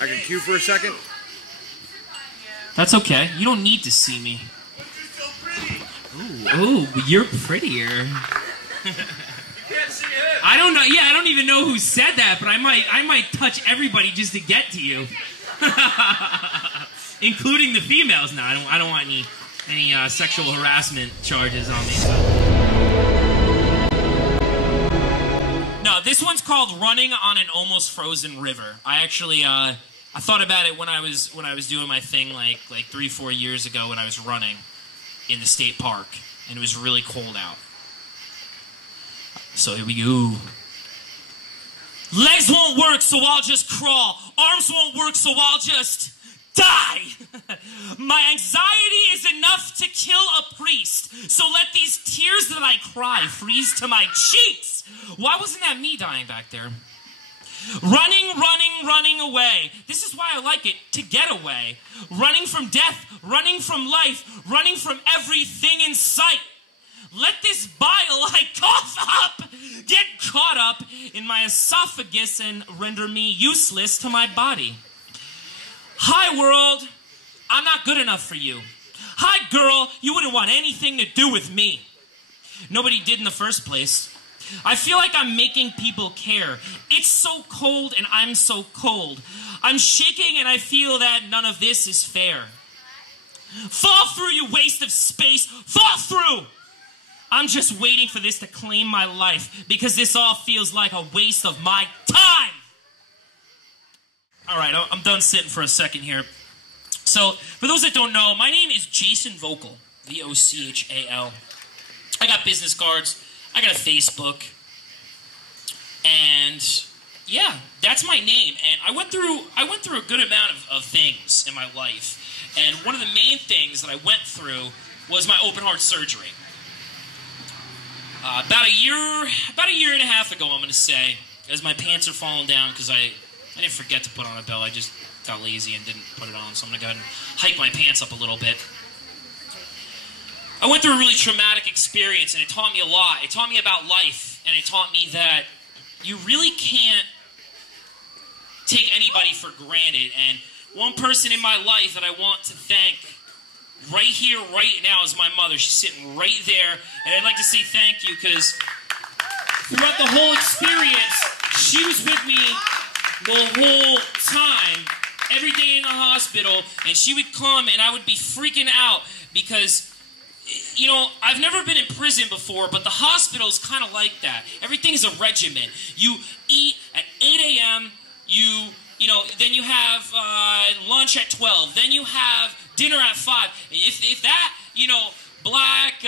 I can cue for a second. That's okay. You don't need to see me. Ooh, you're prettier. I don't know. Yeah, I don't even know who said that, but I might touch everybody just to get to you, including the females. No, I don't want any sexual harassment charges on me. No, this one's called "Running on an Almost Frozen River." I actually I thought about it when I was doing my thing like 3-4 years ago when I was running in the state park, and it was really cold out. So here we go. Legs won't work, so I'll just crawl. Arms won't work, so I'll just die. My anxiety is enough to kill a priest, so let these tears that I cry freeze to my cheeks. Why wasn't that me dying back there? Running, running, running away. This is why I like it, to get away. Running from death, running from life, running from everything in sight. Let this bile I cough up get caught up in my esophagus and render me useless to my body. Hi, world. I'm not good enough for you. Hi, girl. You wouldn't want anything to do with me. Nobody did in the first place. I feel like I'm making people care. It's so cold and I'm so cold. I'm shaking and I feel that none of this is fair. Fall through, you waste of space. Fall through. I'm just waiting for this to claim my life because this all feels like a waste of my time. All right, I'm done sitting for a second here. So, for those that don't know, my name is Jason Vochal, V-O-C-H-A-L. I got business cards. I got a Facebook. And yeah, that's my name. And I went through a good amount of things in my life. And one of the main things that I went through was my open heart surgery. About a year and a half ago, I'm going to say, as my pants are falling down because I didn't forget to put on a belt. I just got lazy and didn't put it on, so I'm going to go ahead and hike my pants up a little bit. I went through a really traumatic experience, and it taught me a lot. It taught me about life, and it taught me that you really can't take anybody for granted. And one person in my life that I want to thank right here, right now, is my mother. She's sitting right there, and I'd like to say thank you because throughout the whole experience, she was with me the whole time, every day in the hospital, and she would come, and I would be freaking out because, you know, I've never been in prison before, but the hospital's kind of like that. Everything's a regimen. You eat at 8 a.m., you know, then you have lunch at 12, then you have dinner at 5. If that, you know, black,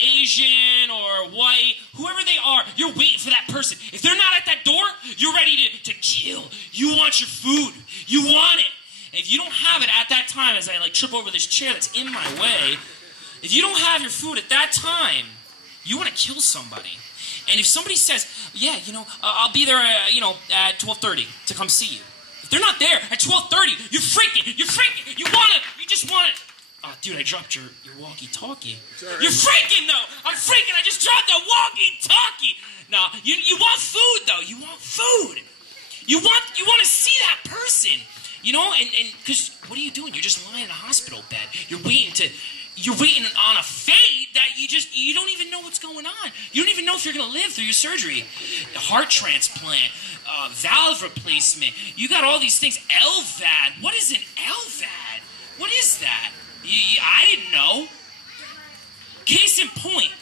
Asian or white, whoever they are, you're waiting for that person. If they're not at that door, you're ready to kill. You want your food. You want it. If you don't have it at that time, as I like trip over this chair that's in my way, if you don't have your food at that time, you want to kill somebody. And if somebody says, yeah, you know, I'll be there, at 12:30 to come see you. If they're not there at 12:30, you're freaking, you want it, you just want it. Oh, dude, I dropped your walkie-talkie. Sorry. You're freaking, though. I'm freaking, I just dropped the walkie-talkie. No, you want food, though. You want food. You want to see that person. You know, and because what are you doing? You're just lying in a hospital bed. You're waiting on a fate that you don't even know what's going on. You don't even know if you're going to live through your surgery. Heart transplant, valve replacement. You got all these things. LVAD. What is an LVAD? What is that? I didn't know. Case in point,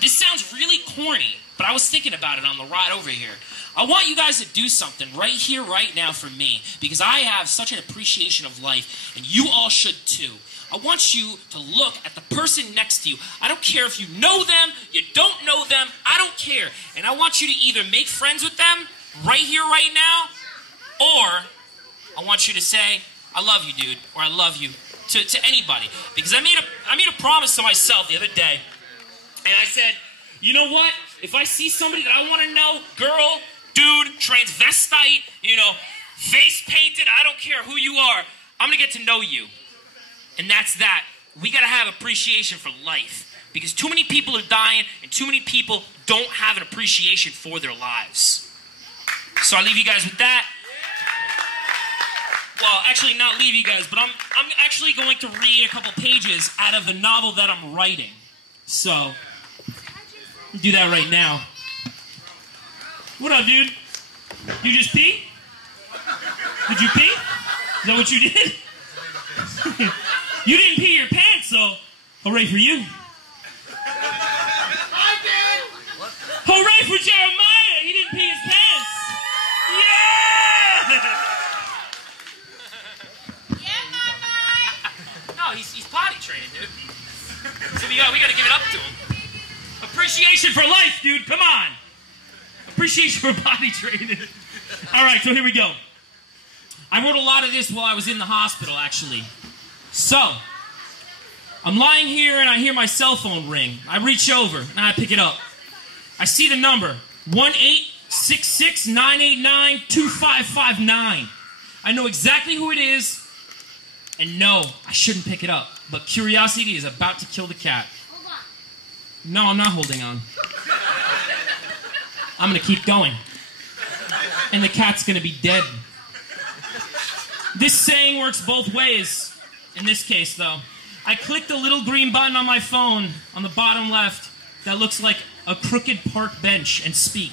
this sounds really corny, but I was thinking about it on the ride over here. I want you guys to do something right here, right now for me, because I have such an appreciation of life, and you all should too. I want you to look at the person next to you. I don't care if you know them, you don't know them, I don't care. And I want you to either make friends with them right here, right now, or I want you to say, I love you, dude, or I love you to anybody. Because I made a promise to myself the other day, and I said, you know what? If I see somebody that I want to know, girl, dude, transvestite, you know, face painted, I don't care who you are, I'm going to get to know you. And that's that. We got to have appreciation for life. Because too many people are dying, and too many people don't have an appreciation for their lives. So I'll leave you guys with that. Well, actually not leave you guys, but I'm actually going to read a couple pages out of the novel that I'm writing. So, I'll do that right now. What up, dude? You just pee? Did you pee? Is that what you did? You didn't pee your pants, so hooray for you. I did! Hooray for Jeremiah! He didn't pee his pants! Yeah! Yeah, Mama! No, he's potty trained, dude. So we gotta give it up to him. Appreciation for life, dude. Come on. Appreciation for potty training. All right, so here we go. I wrote a lot of this while I was in the hospital, actually. So, I'm lying here and I hear my cell phone ring. I reach over and I pick it up. I see the number, 1-866-989-2559. I know exactly who it is, and no, I shouldn't pick it up. But curiosity is about to kill the cat. Hold on. No, I'm not holding on. I'm gonna keep going. And the cat's gonna be dead. This saying works both ways. In this case, though. I click the little green button on my phone on the bottom left that looks like a crooked park bench and speak.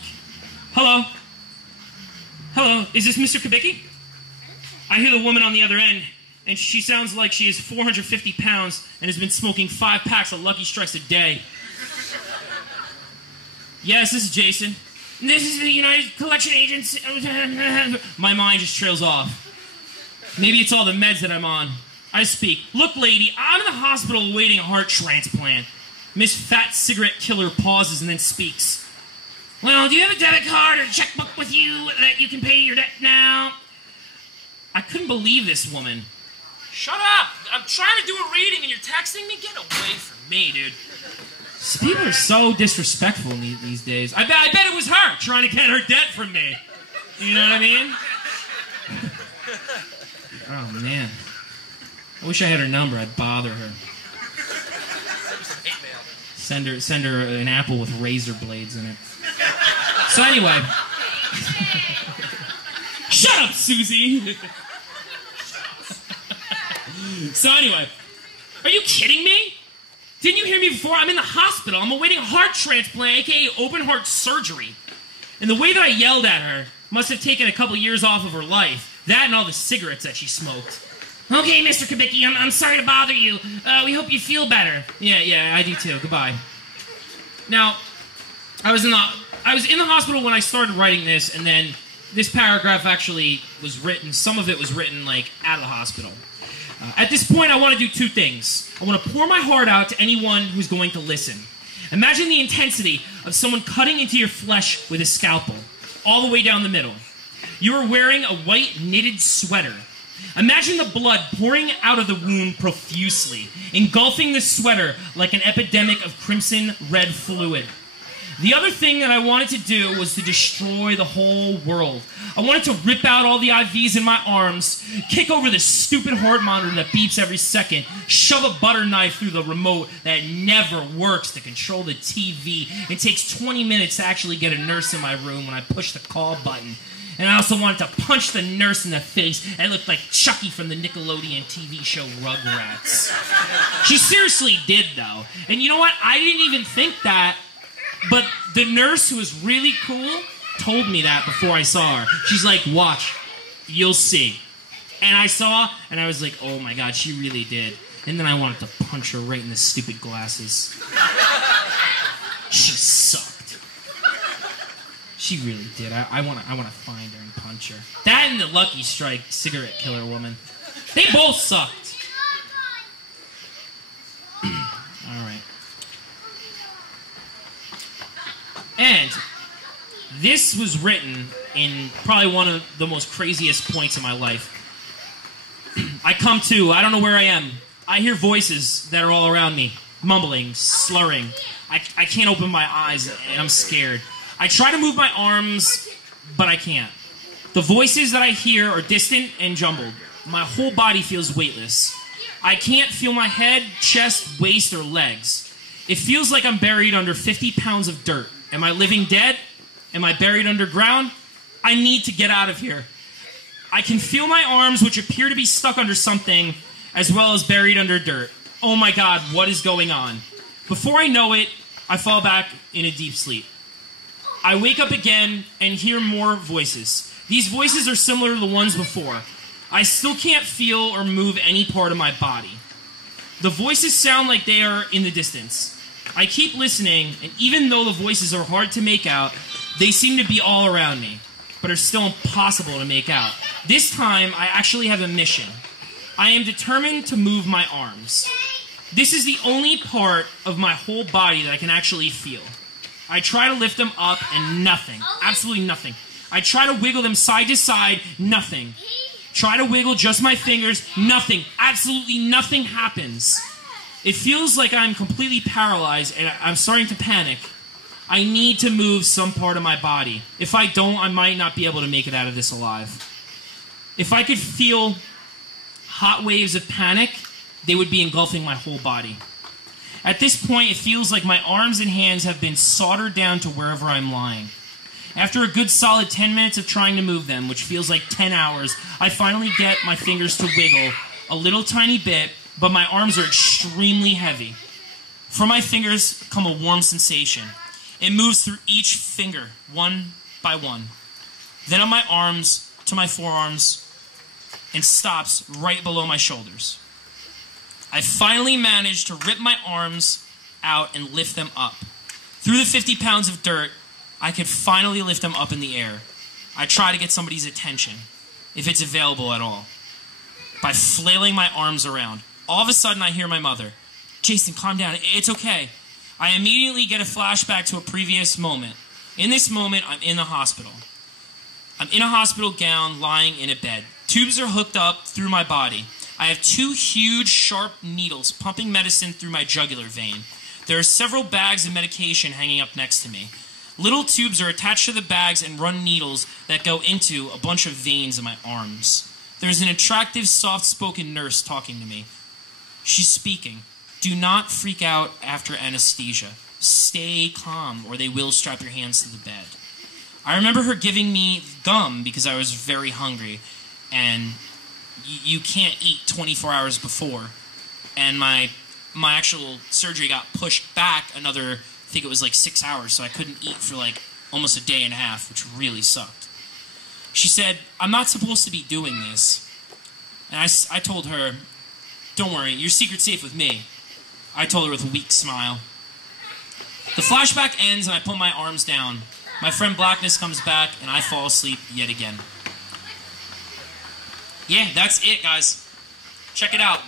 Hello? Hello, is this Mr. Kubicki? I hear the woman on the other end, and she sounds like she is 450 pounds and has been smoking 5 packs of Lucky Strikes a day. Yes, this is Jason. This is the United Collection Agents. My mind just trails off. Maybe it's all the meds that I'm on. I speak. Look, lady, I'm in the hospital awaiting a heart transplant. Miss Fat Cigarette Killer pauses and then speaks. Well, do you have a debit card or a checkbook with you that you can pay your debt now? I couldn't believe this woman. Shut up! I'm trying to do a reading and you're texting me? Get away from me, dude. People are so disrespectful these days. I bet it was her trying to get her debt from me. You know what I mean? Oh, man. I wish I had her number. I'd bother her. Send her an apple with razor blades in it. So anyway. Shut up, Susie! So anyway. Are you kidding me? Didn't you hear me before? I'm in the hospital. I'm awaiting a heart transplant, aka open heart surgery. And the way that I yelled at her must have taken a couple years off of her life. That and all the cigarettes that she smoked. Okay, Mr. Kubicki, I'm sorry to bother you. We hope you feel better. Yeah, I do too. Goodbye. Now, I was in the hospital when I started writing this, and then this paragraph actually was written. Some of it was written like out of the hospital. At this point, I want to do 2 things. I want to pour my heart out to anyone who's going to listen. Imagine the intensity of someone cutting into your flesh with a scalpel, all the way down the middle. You are wearing a white knitted sweater. Imagine the blood pouring out of the wound profusely, engulfing the sweater like an epidemic of crimson red fluid. The other thing that I wanted to do was to destroy the whole world. I wanted to rip out all the IVs in my arms, kick over the stupid heart monitor that beeps every second, shove a butter knife through the remote that never works to control the TV. It takes 20 minutes to actually get a nurse in my room when I push the call button. And I also wanted to punch the nurse in the face and look like Chucky from the Nickelodeon TV show Rugrats. She seriously did, though. And you know what? I didn't even think that. But the nurse, who was really cool, told me that before I saw her. She's like, watch, you'll see. And I saw, and I was like, oh my God, she really did. And then I wanted to punch her right in the stupid glasses. She sucked. She really did. I want to find her and punch her. That and the Lucky Strike cigarette killer woman. They both sucked. All right. And this was written in probably one of the most craziest points of my life. I come to, I don't know where I am. I hear voices that are all around me, mumbling, slurring. I can't open my eyes, and I'm scared. I try to move my arms, but I can't. The voices that I hear are distant and jumbled. My whole body feels weightless. I can't feel my head, chest, waist, or legs. It feels like I'm buried under 50 pounds of dirt. Am I living dead? Am I buried underground? I need to get out of here. I can feel my arms, which appear to be stuck under something, as well as buried under dirt. Oh my god, what is going on? Before I know it, I fall back in a deep sleep. I wake up again and hear more voices. These voices are similar to the ones before. I still can't feel or move any part of my body. The voices sound like they are in the distance. I keep listening, and even though the voices are hard to make out, they seem to be all around me, but are still impossible to make out. This time, I actually have a mission. I am determined to move my arms. This is the only part of my whole body that I can actually feel. I try to lift them up, and nothing. Absolutely nothing. I try to wiggle them side to side, nothing. Try to wiggle just my fingers, nothing. Absolutely nothing happens. It feels like I'm completely paralyzed, and I'm starting to panic. I need to move some part of my body. If I don't, I might not be able to make it out of this alive. If I could feel hot waves of panic, they would be engulfing my whole body. At this point, it feels like my arms and hands have been soldered down to wherever I'm lying. After a good solid 10 minutes of trying to move them, which feels like 10 hours, I finally get my fingers to wiggle a little tiny bit, but my arms are extremely heavy. From my fingers come a warm sensation. It moves through each finger, one by one. Then on my arms to my forearms, and stops right below my shoulders. I finally managed to rip my arms out and lift them up. Through the 50 pounds of dirt, I could finally lift them up in the air. I try to get somebody's attention, if it's available at all, by flailing my arms around. All of a sudden, I hear my mother. Jason, calm down. It's okay. I immediately get a flashback to a previous moment. In this moment, I'm in the hospital. I'm in a hospital gown, lying in a bed. Tubes are hooked up through my body. I have 2 huge, sharp needles pumping medicine through my jugular vein. There are several bags of medication hanging up next to me. Little tubes are attached to the bags and run needles that go into a bunch of veins in my arms. There's an attractive, soft-spoken nurse talking to me. She's speaking. Do not freak out after anesthesia. Stay calm, or they will strap your hands to the bed. I remember her giving me gum because I was very hungry, and you can't eat 24 hours before. And my actual surgery got pushed back another, I think it was like 6 hours, so I couldn't eat for like almost a day and a half, which really sucked. She said, I'm not supposed to be doing this. And I told her, don't worry, your secret's safe with me. I told her with a weak smile. The flashback ends and I put my arms down. My friend Blackness comes back and I fall asleep yet again. Yeah, that's it, guys. Check it out.